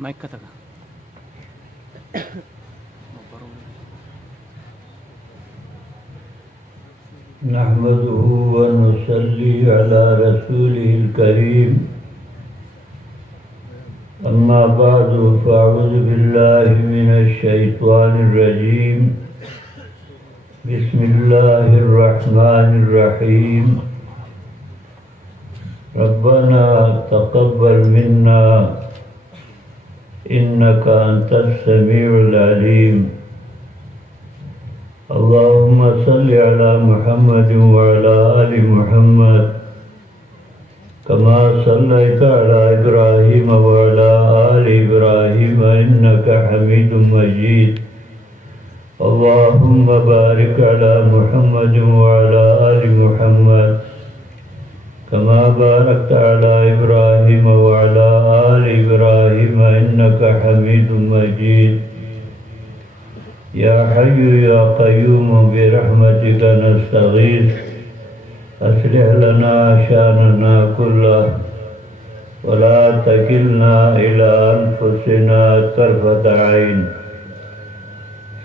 माइक का था नहमदुहु व नुसल्ली अला रसूलिहिल करीम अम्मा बादु फ़अऊज़ु बिल्लाहि मिनश शैतानिर रजीम बिस्मिल्लाहिर रहमानिर रहीम रब्बना तक़ब्बल मिन्ना इन्नका अंतस समीउल अलीम अल्लाहुम्मा सल्लि अला मुहम्मद व अला आलि मुहम्मद कमा सल्लैता अला इब्राहीम व अला आलि इब्राहीम इन्नका हमीदुम मजीद अल्लाहुम्मा बारिक अला मुहम्मद व अला आलि मुहम्मद कमा बारकता अला इब्राहीम व अला आलि इब्राहीम इन्नका हमीदुम मजीद या हय्यु या क़य्यूम बिरहमतिक नस्तगीथ अस्लिह लना शानना कुल्लह वला तकिलना इला अनफुसिना तरफत ऐन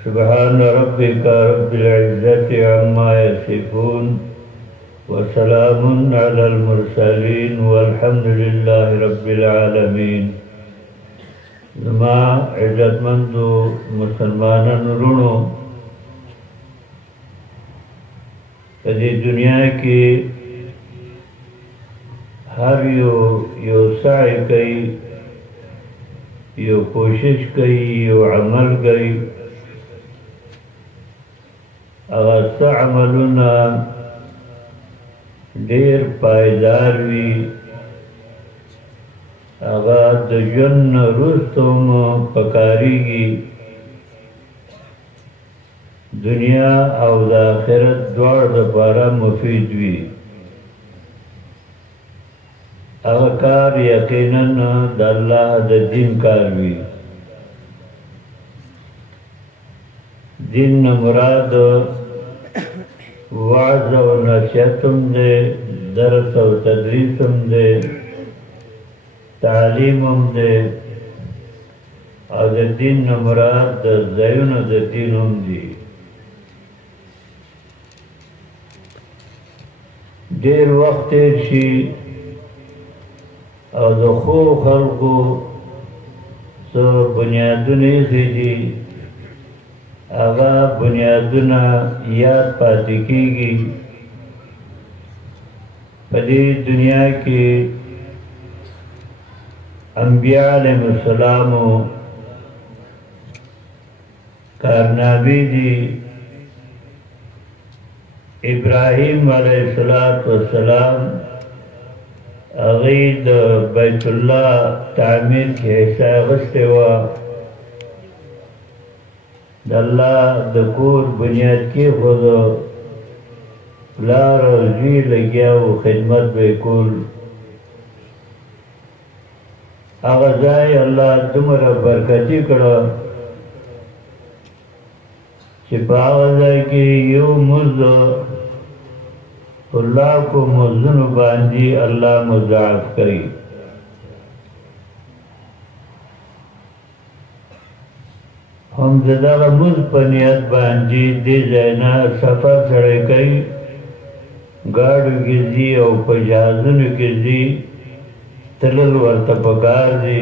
सुब्हान रब्बिका रब्बिल इज़्ज़ति अम्मा यसिफून व सलामुन अलल मुरसलीन वल्हम्दुलिल्लाहि रब्बिल आलमीन। ज़मा इज़्ज़तमंदो मुसलमानन रुणो कदी दुनिया की हर यो साई कई यो कोशिश कई यो अमल कई अगर सा अमलुना ढेर पायदार भी आगा द जन्न रुस्तम पकारीगी दुनिया और द आखिरत द्वार दपारा मुफीद भी आगा कार यकीनन द अल्लाह द दिन कार भी दिन मुराद वाज व नसीहतुम दे दरस व तदरीसुम दे तालीम दे और दिन मुराद ज़युन दीन दी देर वक्त शी और खो खलको सो बुनियादुन खींची आगा बुनियादुना याद पाती कीगी पदी दुनिया की अंबिया अलैहिस्सलामो कारनामी दी इब्राहीम अलैहिस्सलाम अगीद बैतुल्लाह तामीर के हिस्सा गस्ते हुआ अल्लाह दकूर बुनियाद की खुद लार और जी लगिया वो खिदमत बेकुल आगाज़ाय अल्लाह तुमरा बरकती कड़ा चिपागाज़ाय की यो मुज़ अल्लाह को मुज़्ज़न बांधी अल्लाह मुज़ाफ़ करी हम ज़्यादा मुझ पनियत बांधी दे जाना सफ़र सड़े कई गाड़ गिजी और पजाजुन गिजी तलल वर्त पकार दी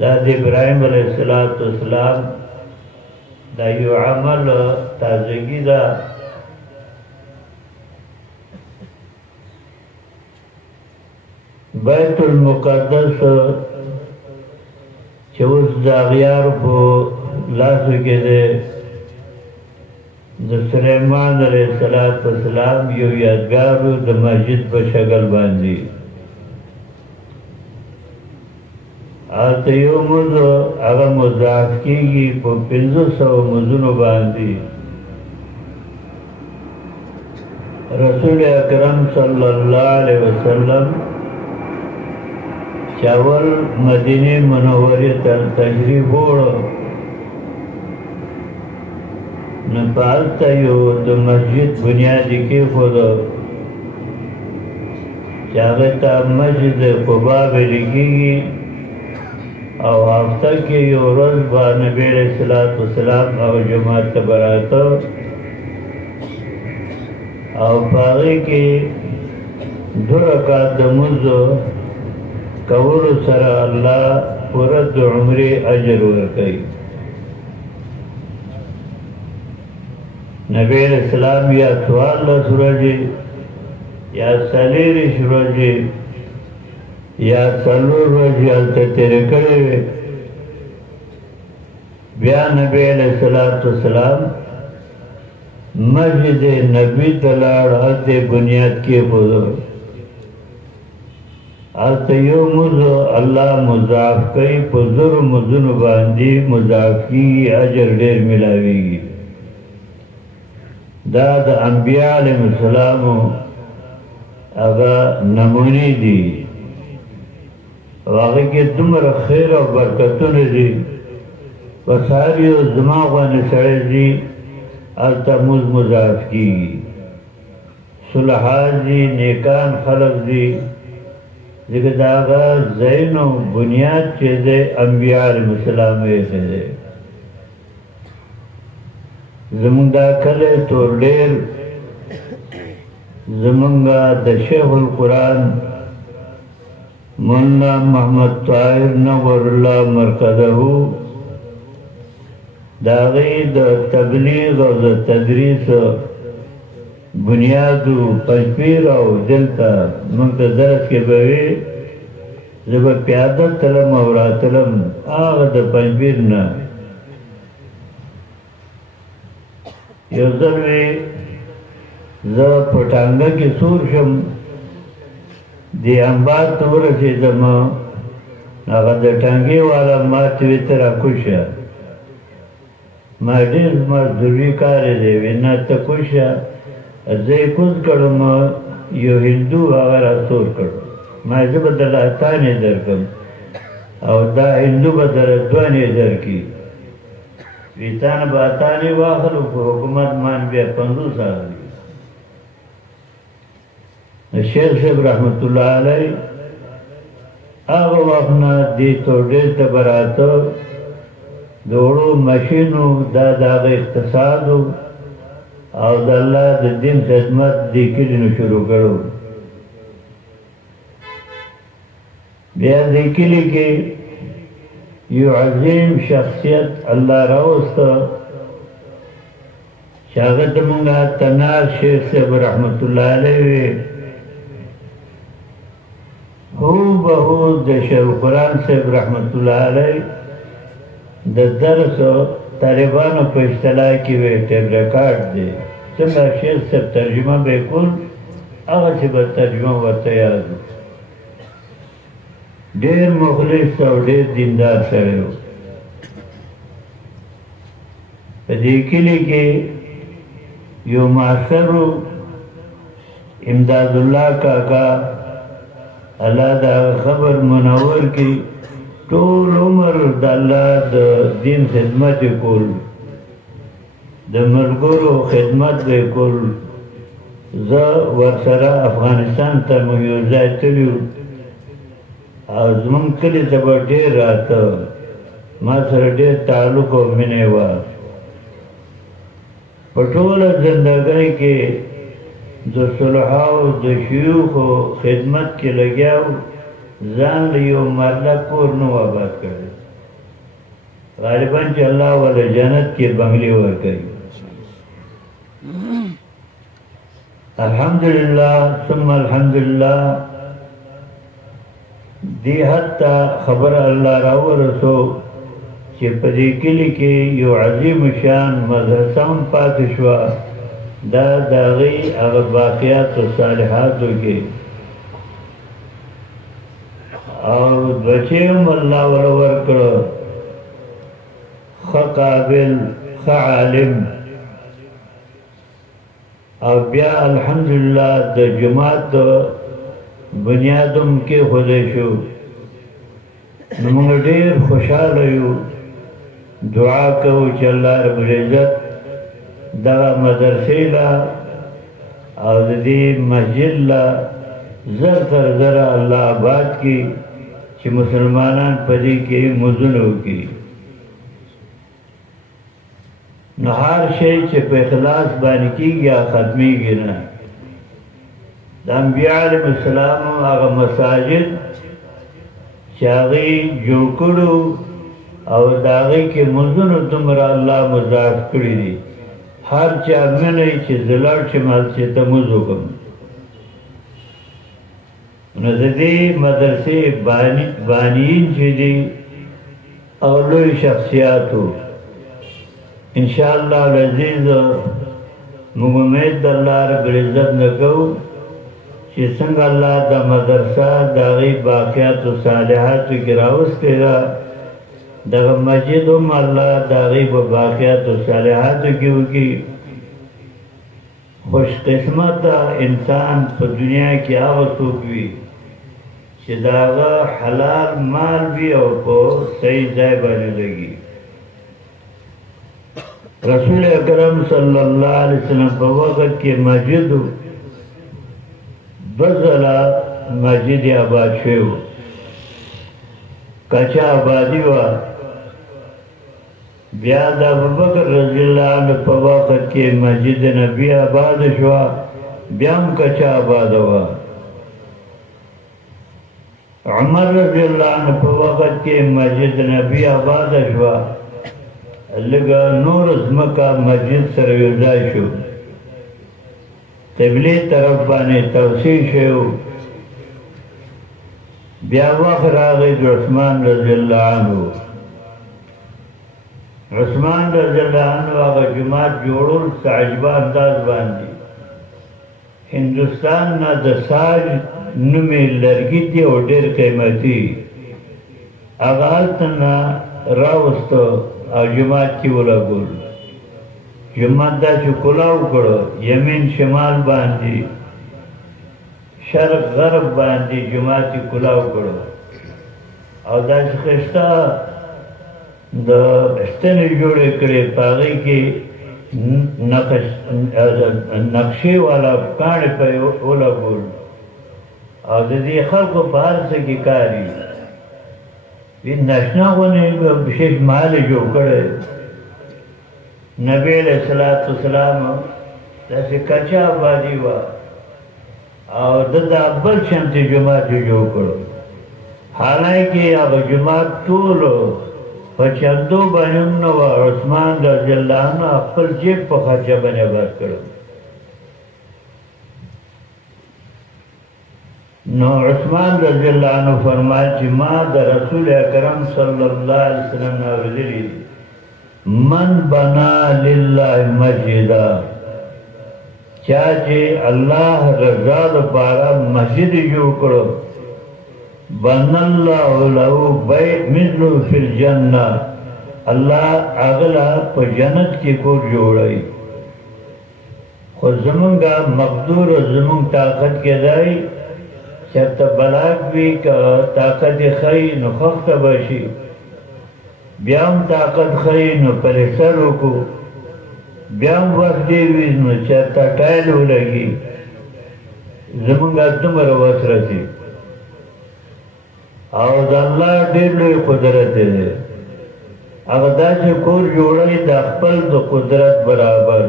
दाद इब्राहीम अलैहिस्सलाम दा यो अमल ताज़गी दा बैतुल मुक़द्दस चौस जागियार को लाश के दे द सुलेमान अलैहिस्सलाम यो यादगार द मस्जिद पर शगल बांधी आते यो मुझ अगर मुजाफ की को 500 मुजुन बांधी रसूल अकरम सल्लल्लाहु अलैहि वसल्लम चावल मदीने मनोवरे तशरीफ ओढ़ नेपाल तयो तो मस्जिद बुनियादी के खुद चाहता मस्जिद कुबा में लिखी او هفته کې یو ورځ به نبی علیه الصلاۃ والسلام هغه جومات ته به راته او په هغې کې 2 رکعات د لمونځ کولو سره الله پوره د عمرې اجر ورکوي. نبی علیہ السلام یا 14 ورځې یا 40 ورځې یا 4 ورځې هلته تېرې کړې وې. بیا نبی علیہ السلام مسجد نبوي ته لاړ، هلته بنیاد کېښوده. هلته یو مونځ الله مضاعف کوي، په 1000 مونځونو باندې مضاعف کېږي، اجر ډېر میلاویږي. دا د انبیاء علیهم السلامو هغه نمونې دي او هغې کې دومره خیر او برکتونه دي. بس هر یو زما غوندې سړی ځي هلته مونځ مضاعف کېږي. صلحان دي، نیکان خلق دي، ځکه د هغه ځایونو بنیاد چې دی انبیاء علیهم السلام ایښی دی. زمونږ دا کلی تورډیر زمونږ د شیخ القرآن مولانا محمد طاهر نور الله مرقده د هغې د تبلیغ او د تدریس بنیادو پنجپیر او دلته موږ ته درس کې به وي. زه به پیاده تلم او راتلم هغه د پنجپیر نه. یو ځل وې زه په ټانګه کې سور شم، دې امبار ته ورسېدم، هغه د ټانګې والا ما ته وې ته راکوشه. ما ډېر زما ضروري کار دی، وې نه ته کوشه. زه یې کوز کړم، یو هندو هغه راسور کړ. ما زه به درله اتانې درکړم او دا هندو به دره 2 درکړي. ویتانه به اتانې واخلو، په حکومت باندې بیا 50 اخلي. شیخ صاحب رحمت الله علیه هغه وخت نه دې تورډیر ته به راته، د وړو مشینو دا د هغه اقتصاد او د الله د دین خدمت دې کلي نه شروع کړو. بیا دې کلي کې یو عظیم شخصیت الله راوسته چې هغه زموږ تنار شیخ صاحب رحمت الله علیه هوبهو د شیخ القرآن صاحب رحمت الله علیه د درس طالبانو په اصطلاح کې وی ټیپ ریکارډ دی. څنګه شیخ صاحب ترجمه به کول، هغسې به ترجمه ورته یاد و. ډېر مخلص او ډېر دیندار سړی و. په دې کلي کې یو معاصر و، امداد الله کاکا، الله د خبر منور کې ټول عمر د الله د دین خدمت یې کول، د ملګرو خدمت به یې کول. زه ورسره افغانستان ته مو یو ځای تللي وو او زمونږ کلي ته به ډېر راته، ما سره ډېر تعلق او مینه وه. په ټوله زندګۍ کې د صلحاو د شیوخو خدمت کې لګیا و، ځان له یو مرله کور نه و آباد کړی. غالبا چې الله وله جنت کې بنګلې ورکوي. الحمدلله ثم الحمدلله دی حتی خبر الله راورسو چې په دې کلي کې یو عظیم شان مدرسه هم پاتې شوه. دا د هغې هغه باقیاتو صالحاتو کې او بچې هم الله وله ورکړه، ښه قابل، ښه عالم. او بیا الحمدلله د جماعت بنیاد هم کېښودی شو. نو موږ ډېر خوشحاله یو، دعا کوو چې الله رب العزت دغه مدرسې له او د دې مسجد له زر تر زره الله آباد کړي، چې مسلمانان په دې کې مزونه وکړي نو هر شی چې په اخلاص باندې کېږي ختمېږي نه د انبیاء علیهم السلام هغه مساجد چې هغې جوړ کړو او د هغې کې مزونه دومره الله مضاعف کړي دي هر چا منی چې زه لاړ شم هلته ته مز وکړم نو د دې مدرسې بانیین چې دي او لوی شخصیاتو انشاءالله العزیز موږ امید د الله رب العزت نه کوو چې څنګه الله د مدرسه د هغې باقیاتو صالحاتو کې راوستی ده دغه مسجد هم الله د هغې په باقیاتو صالحاتو کې وکړي خوش قسمته انسان په دنیا کې هغه څوک وي چې د هغه حلال مال وي او په صحیح ځای باندې لګي رسول اکرم صلی الله علیه وسلم په وخت کې مسجد بزله مسجد آباد شوی و کچا آبادي وه بیا د ابوبکر رضی الله عنه په وخت کې مسجد نبی آباد شوه بیا هم کچا آباده وه عمر رضی الله عنه په وخت کې مسجد نبی آباد شوه لږه نور ځمکه مسجد سره یوځای شو قبلې طرف باندې توسیع شو بیا وخت راغی د عثمان رضی الله عنه عثمان رضی الله عنه هغه جومات جوړول څه عجیبه انداز باندې هندوستان نه د ساج نومې لرګي دي او ډېر قیمتي هغه هلته نه راوسته او جومات کې ولګول جومات داسې کلاو کړو یمین شمال باندې شرق غرب باندې جومات یې کلاو کړو او داسې ښایسته د ستنې جوړې کړې په هغې کې نقشې والا کاڼې په ولګول او د دې خلکو په هر څه کې کاري وی ناشنا غونې شیش محل جوړ کړی نبی علیہ السلام داسې کچا آبادي وه او د دا بل شانتې جومات یې جوړ کړو حالانکې هغه جومات ټولو په چندو باندې هم نه وه عثمان رضی الله عنه خپل جیب په خرچه باندې آباد کړو نو عثمان رضی الله عنه فرمایي چې ما د رسول اکرم صلی الله علیه وسلم نه اورېدلي من بنا لله مسجدا چا چې الله رضا لپاره مسجد جوړ کړو بنا الله له بیت مثله فی الجنه الله هغه په جنت کې کور جوړوي خو زمونږه مقدور او زمونږ طاقت کې دی چېرته بلاک وي که طاقت یې ښایي نو خښته به شي بیا هم طاقت ښایي نو پرې سر وکړو بیا هم وخت ډېر وي نو چېرته ټایل ولګي زمونږ دومره وس رسي او د الله ډېر لوی قدرت دی هغه داسې کور جوړوي د خپل د قدرت برابر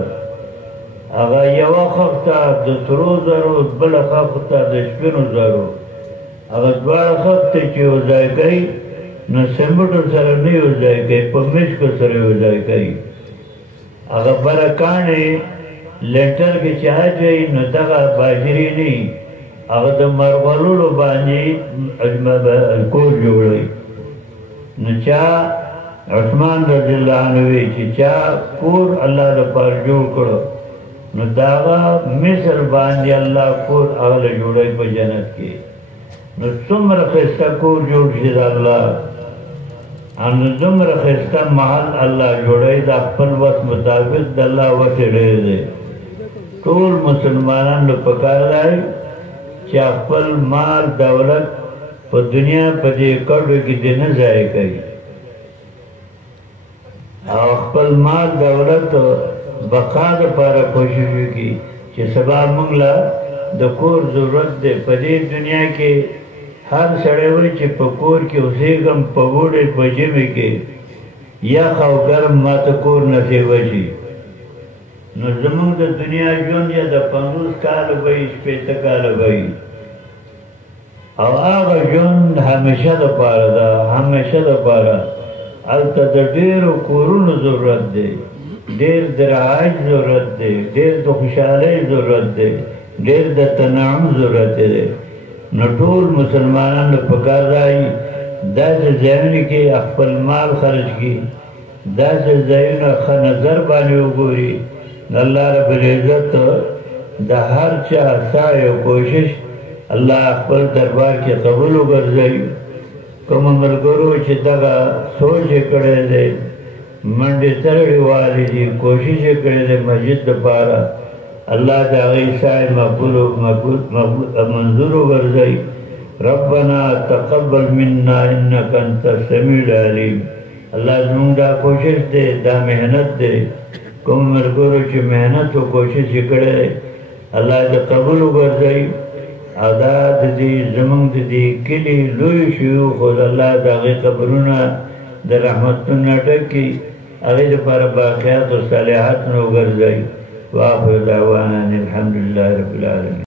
هغه یوه خښته د سرو زرو بله خښته د سپینو زرو هغه دواړه خښتې چې یو ځای کوي نو سمټو سره نه یو ځای کوي په مشکو سره یو ځای کوي هغه بله کاڼې لنټر کې چې اچوي نو دغه باجري نه وي هغه د مرغلولو باندې کور جوړوي نو چا عثمان رضی الله عنه وی چې چا کور الله لپاره جوړ کړو نو د هغه مثل باندې الله کور هغه له جوړوي په جنت کې نو څومره ښایسته کور جوړ شي د الله نو دومره ښایسته محل الله جوړوي د خپل وس مطابق د الله وس یې ډېر دی ټول مسلمانانو له پکار دی چې خپل مال دولت په دنیا په دې کډو کې دې نه ضایع کوي او خپل مال دولت بقا دپاره کوشش وکړي چې سبا موږ له د کور ضرورت دی په دې دنیا کې هر سړی وایي چې په کور کې اوسېږم په اوړي په ژمي کې یخ او ګرم ماته کور نصیب شي نو زمونږ د دنیا ژوند یا د 50 کاله به وي 60 کاله به وي او هغه ژوند همیشه دپاره ده همیشه دپاره هلته د ډېرو کورونو ضرورت دی ډېر د رعایت ضرورت دی ډېر د خوشحالۍ ضرورت دی ډېر د تنعم ضرورت دی نو ټول مسلمانانو پکار راځي داسې ځایونو کې خپل مال خرج کړي داسې ځایونه ښه نظر باندې وګوري الله رب العزت د هر چا سعی او کوشش الله خپل دربار کې قبول وګرځوي کومو ملګرو چې دغه سوچ یې کړی دی منډې ترړې والې دي کوشش یې کړی دی مسجد دپاره الله د هغې سعی مقبول منظور وګرځوي ربنا تقبل منا انك انت السميع العليم الله زموږ دا کوشش دی دا محنت دی کوم ملګرو چې محنت او کوشش یې کړی الله دې قبول وګرځوي او دا د دې زموږ د دې کلي لوی شیوخ الله د هغې قبرونه د رحمتونه ډک کړي هغې دپاره باقیات او صالحات نه وګرځوي واخر دعوانا ان الحمد لله رب العالمين